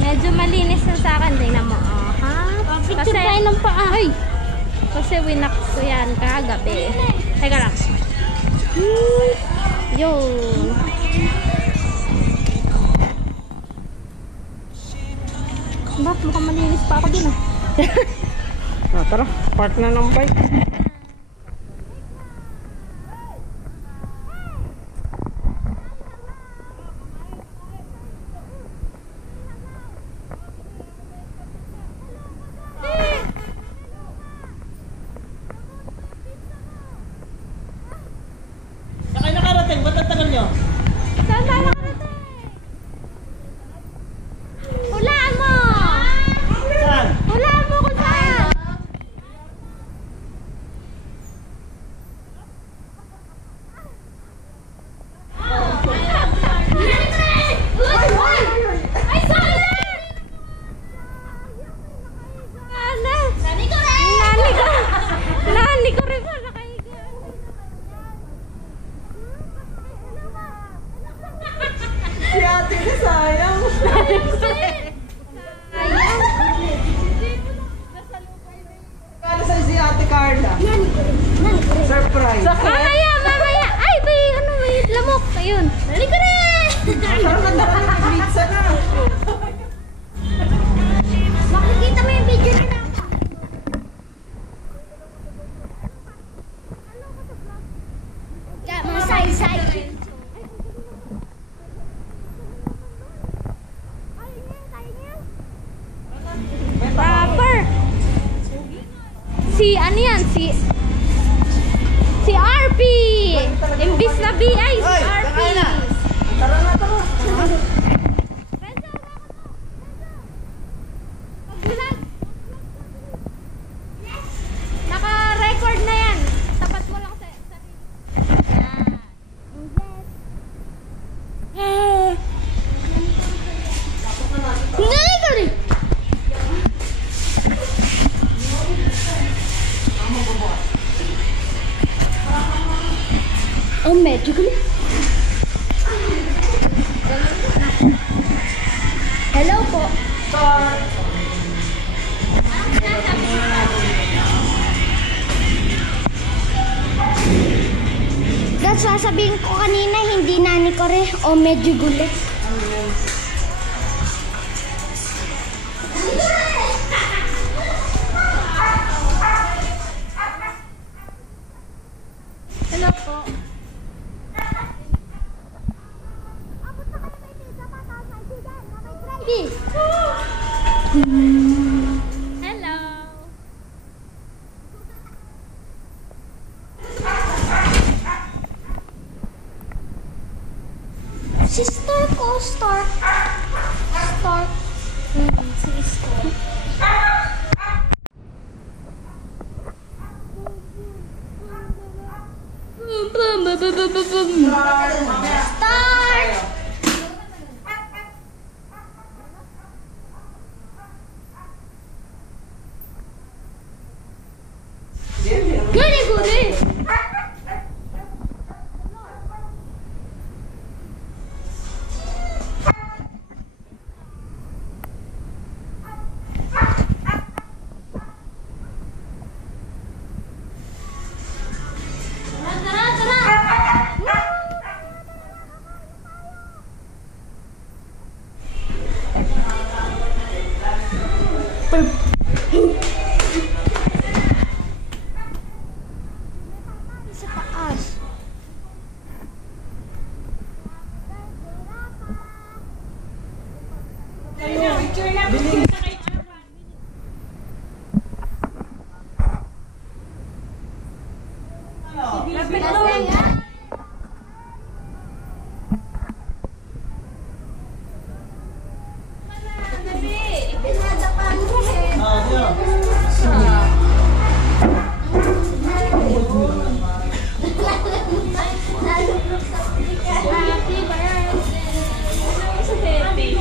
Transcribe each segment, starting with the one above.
Medyo malinis na sa akin. Tingnan mo. Kasi winax ko yan kagabi. Teka lang. Yun. Bakit mukhang malinis pa ako dun ah. Tara, park na ng bike. Saan nakarating? Ba't ang tagal nyo? Saan tayo nakarating? Hulaan mo! Saan? Hulaan mo kung saan! Ay, saan? Nani ko rin pa nakahiga. Si ate na sayang. Kala sa'yo si ate Carla. Surprise. Mamaya! Ay, may lamok. Ayun. Nani ko rin! Tara na, pizza na. Makikita mo yung video nila. Masay-say. Proper. Si ano yan? Si RP. Imbis na BI, si Hoy, RP. kakain na. Tara na. Naka-record na yan. Tapat mo lang sa oh, medyo galit. Hello po. That's sasabihin ko kanina, hindi nani ko rin o medyo gulit. Hello po. Hello. Sister ko, Star. Si Star. Start! Gani guri! Sa taas.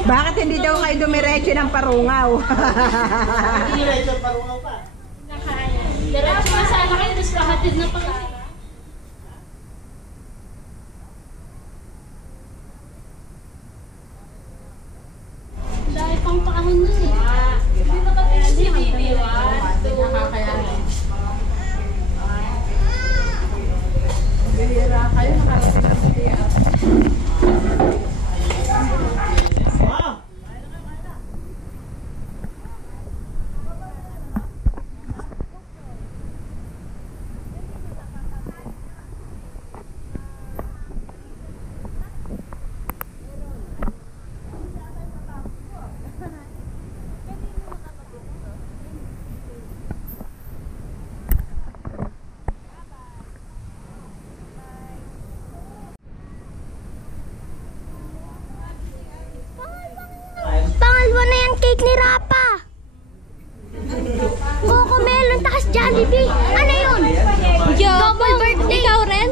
Bakit hindi daw kayo dumiretso ng Parungaw? Diretso, parungaw pa. Diretso na sana kayo, tapos pahatid na pala. Dahil pang paahon na eh. Hindi na ba tayo si Bibi? Bihira kayo, nakarating na sa iya. Ah! Pangalawa na yan cake ni Rapa. Coco Melon, takas Jollibee. Ano yun? Double birthday. Ikaw rin?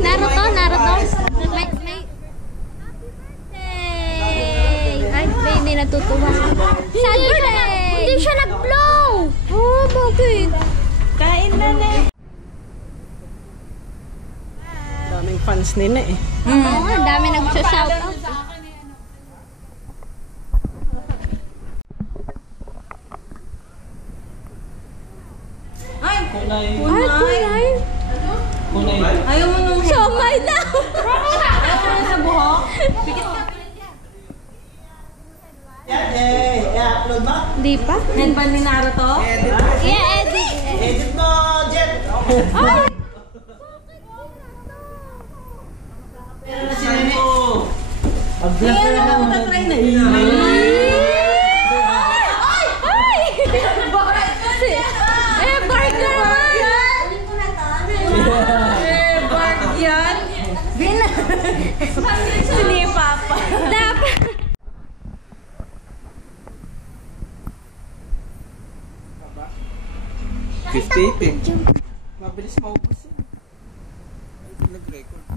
Naruto, Naruto. May... Ay, hindi natutuwa. Hindi siya nag-blow. Oh, bakit? Kain na na. Daming fans nila eh. Oo, ang dami nag-shoutout. Kunay. Ay, kulay. Kunay. Ayaw mo nung Somay daw. sa buhok? Yan eh. I-upload mo? Di pa? Handband ni Naruto? Edit. Yeah, edit. Edit mo, Jet. Ay! Pero na si Nene. Pag-vlog Kaya ka na lang. matatry na bark yan. Hindi papa. Dapat. Mabilis maubos yun. Nag-record.